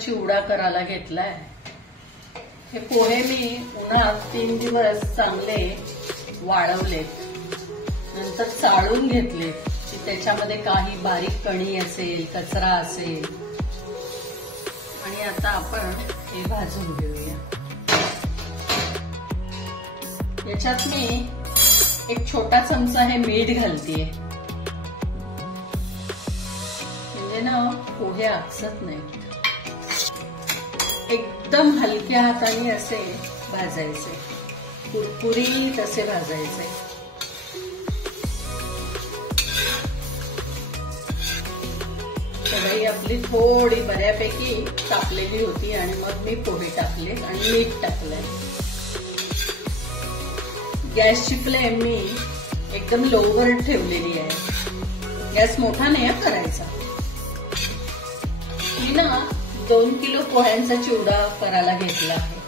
चिवडा करायला घेतलाय। हे पोहे मी उन्हात 3 दिवस चांगले वाळवलेत, नंतर चाळून घेतलेत की त्याच्यामध्ये काही बारीक कणी असेल, कचरा असेल। आणि आता आपण हे भाजून घेऊया। याच्यात मी एक छोटा चमचा हे मीठ घालतीये, म्हणजे ना पोहे आकसत नाही। एकदम हलक्या हाताने असे भाजायचे, कुरकुरीत असे भाजायचे। कढई आपली थोडी बऱ्यापैकी तापलेली होती आणि मग मी पोहे टाकले आणि मीठ टाकलंय। गॅसची फ्लेम मी एकदम लोवर ठेवलेली आहे, गॅस मोठा नाही करायचा। मी ना 2 किलो पोह्यांचा चिवडा करायला घेतला आहे,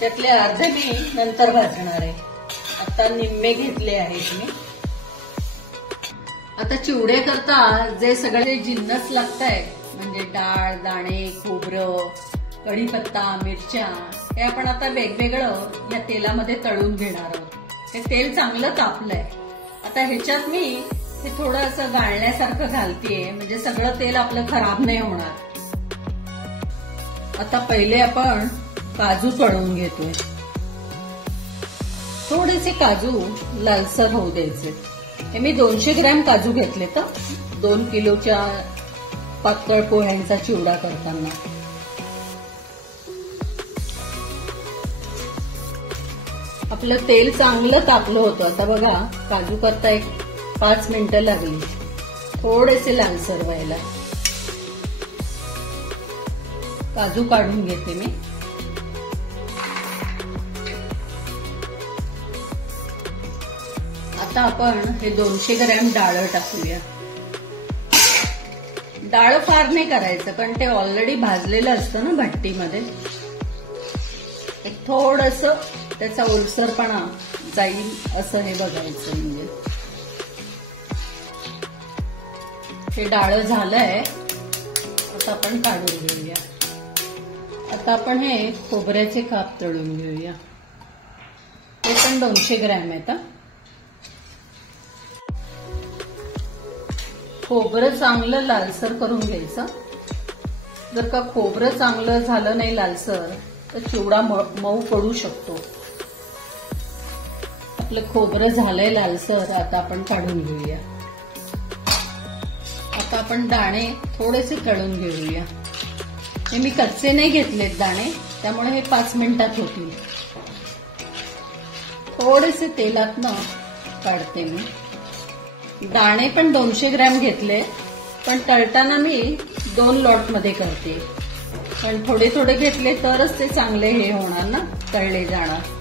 त्यातले अर्धे मी नंतर भाजणार आहे। आता निम्मे घेतले आहेत मी। आता चिवडे करता जे सगळे जिन्नस लागतायत म्हणजे डाळ, दाणे, खोबरं, कढीपत्ता, मिरच्या, हे आपण आता वेगवेगळं या तेलामध्ये तळून घेणार आहोत। हे तेल चांगलं तापलंय। आता ह्याच्यात मी हे थोडं असं गाळण्यासारखं घालतेय, म्हणजे सगळं तेल आपलं खराब नाही होणार। आता पहिले आपण काजू तळून घेतोय। थोडेसे काजू लालसर होऊ द्यायचे। हे मी 200 ग्रॅम काजू घेतले तर 2 किलोच्या पातळ पोह्यांचा चिवडा करताना। आपलं तेल चांगलं तापलं होतं। आता बघा काजू करता एक 5 मिनिटं लागली थोडेसे लालसर व्हायला। काजू काढून घेते मी। आता आपण हे 200 ग्रॅम डाळ टाकूया। डाळ फार नाही करायचं, पण ते ऑलरेडी भाजलेलं असतं ना भट्टीमध्ये। थोडस त्याचा ओलसरपणा जाईल असं हे बघायचं। म्हणजे हे डाळ झालंय, आता आपण काढून घेऊया। आता आपण हे खोबऱ्याचे काप तळून घेऊया। ते पण 200 ग्रॅम आहेत। खोबरं चांगलं लालसर करून घ्यायचं। जर का खोबरं चांगलं झालं नाही लालसर तर चिवडा मऊ पडू शकतो। आपलं खोबरं झालंय लालसर, आता आपण काढून घेऊया। आता आपण दाणे थोडेसे तळून घेऊया। हे मी कच्चे नाही घेतलेत दाणे, त्यामुळे हे 5 मिनिटात होतील। थोडेसे तेलातनं काढते मी। दाणे पण 200 ग्रॅम घेतले, पण तळताना मी 2 लॉट मध्ये करते, पण थोडे थोडे घेतले तरच ते चांगले हे होणार ना, तळले जाणार।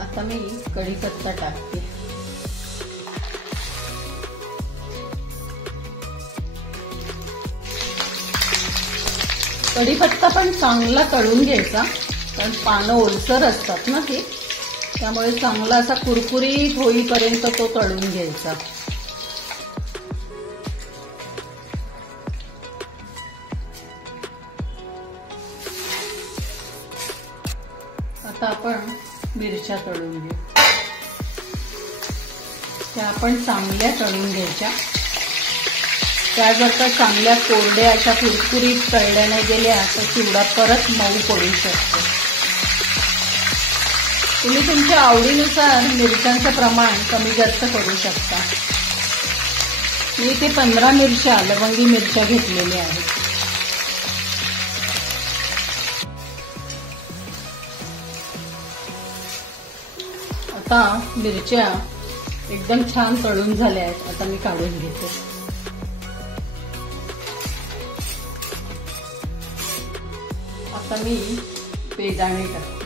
आता मी कढीपत्ता टाकते। कढीपत्ता पण चांगला तळून घ्यायचा, कारण पानं ओलसर असतात ना ती, त्यामुळे चांगला असा कुरकुरीत होईपर्यंत तो तळून घ्यायचा। आता आपण मिरच्या तळून घेऊ। त्या आपण चांगल्या तळून घ्यायच्या। त्या जर का चांगल्या कोरड्या अशा कुरकुरीत तळल्या नाही गेल्या तर चिवडा परत मऊ पडू शकतो। तुम्ही तुमच्या आवडीनुसार मिरच्यांचं प्रमाण कमी जास्त करू शकता। मी इथे 15 मिरच्या, लवंगी मिरच्या घेतलेल्या आहेत। आता मिरच्या एकदम छान तळून झाल्या आहेत, आता मी काढून घेते। आता मी बेदाणे टाकते।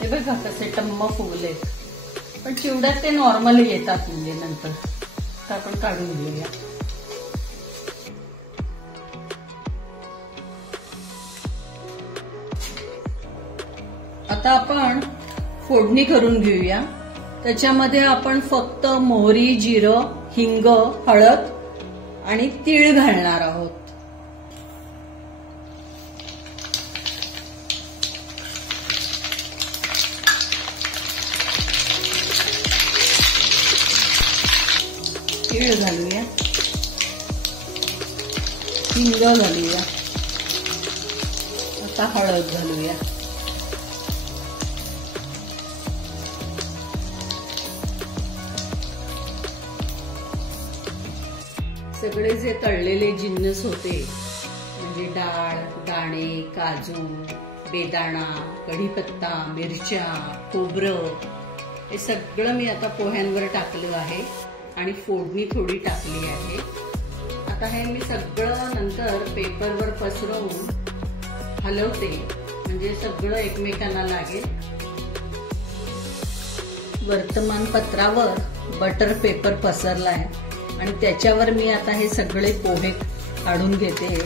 हे बघा कसे टम्म फुगले, पण चिवड्यात ते नॉर्मली येतात म्हणजे नंतर। तर आपण काढून घेऊया। आता आपण फोडणी करून घेऊया। त्याच्यामध्ये आपण फक्त मोहरी, जिरं, हिंग, हळद आणि तीळ घालणार आहोत। तीळ घालूया, हिंग घालूया, आता हळद घालूया। सगळे जे तळलेले जिन्नस होते म्हणजे डाळ, दाणे, काजू, बेदाणा, कढीपत्ता, मिरच्या, खोबरं, हे सगळं मी आता पोह्यांवर टाकलं आहे आणि फोडणी थोडी टाकली आहे। आता हे मी सगळं नंतर पेपरवर पसरवून हलवते म्हणजे सगळं एकमेकांना लागेल। वर्तमानपत्रावर बटर पेपर पसरलाय आणि त्याच्यावर मी आता हे सगळे पोहे काढून घेते।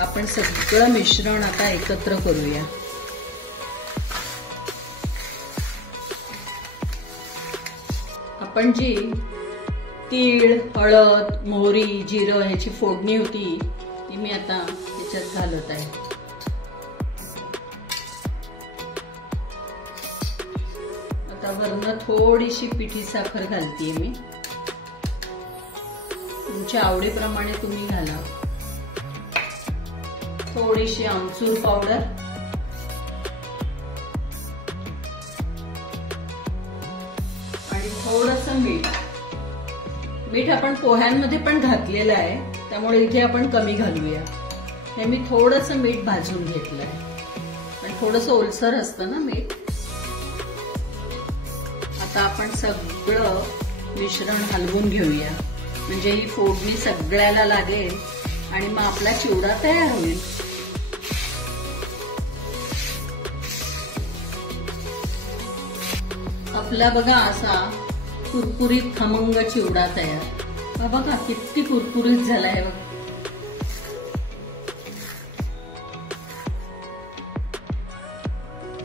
आपण सगळं मिश्रण आता एकत्र करूया। आपण जी तीळ, हळद, मोहरी, जिरं ह्याची फोडणी होती ती मी आता त्याच्यात घालत आहे। आता वरनं थोडीशी पिठी साखर घालतीये मी, तुमच्या आवडीप्रमाणे तुम्ही घाला। थोडीशी आमचूर पावडर आणि थोडंसं मीठ। मीठ आपण पोह्यांमध्ये पण घातलेलं आहे त्यामुळे इथे आपण कमी घालूया। हे मी थोडंसं मीठ भाजून घेतलंय आणि थोडंसं ओलसर असतं ना मीठ। आता आपण सगळं मिश्रण हलवून घेऊया म्हणजे ही फोडणी सगळ्याला लागेल आणि मग आपला चिवडा तयार होईल। आपला बघा असा कुरकुरीत खमंग चिवडा तयार। बघा किती कुरकुरीत झालाय बघा।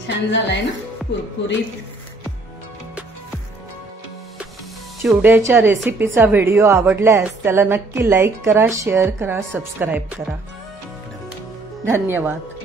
छान झालाय ना कुरकुरीत। चिवड्याच्या रेसिपीचा व्हिडिओ आवडल्यास त्याला नक्की लाईक करा, शेअर करा, सबस्क्राईब करा। धन्यवाद।